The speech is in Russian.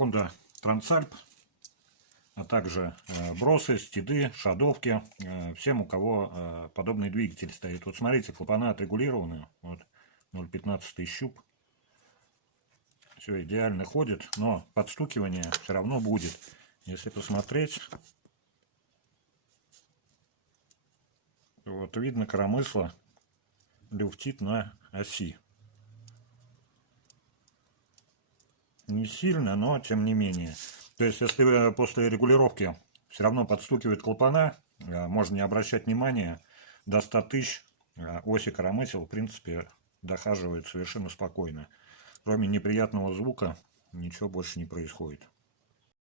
Honda Transalp, а также бросы, стиды, шадовки, всем, у кого подобный двигатель стоит. Вот смотрите, клапана отрегулированы, вот 0,15 щуп, все идеально ходит, но подстукивание все равно будет. Если посмотреть, вот видно, коромысло люфтит на оси. Не сильно, но тем не менее. То есть, если после регулировки все равно подстукивает клапана, можно не обращать внимания, до 100 тысяч оси коромысел, в принципе, дохаживают совершенно спокойно. Кроме неприятного звука, ничего больше не происходит.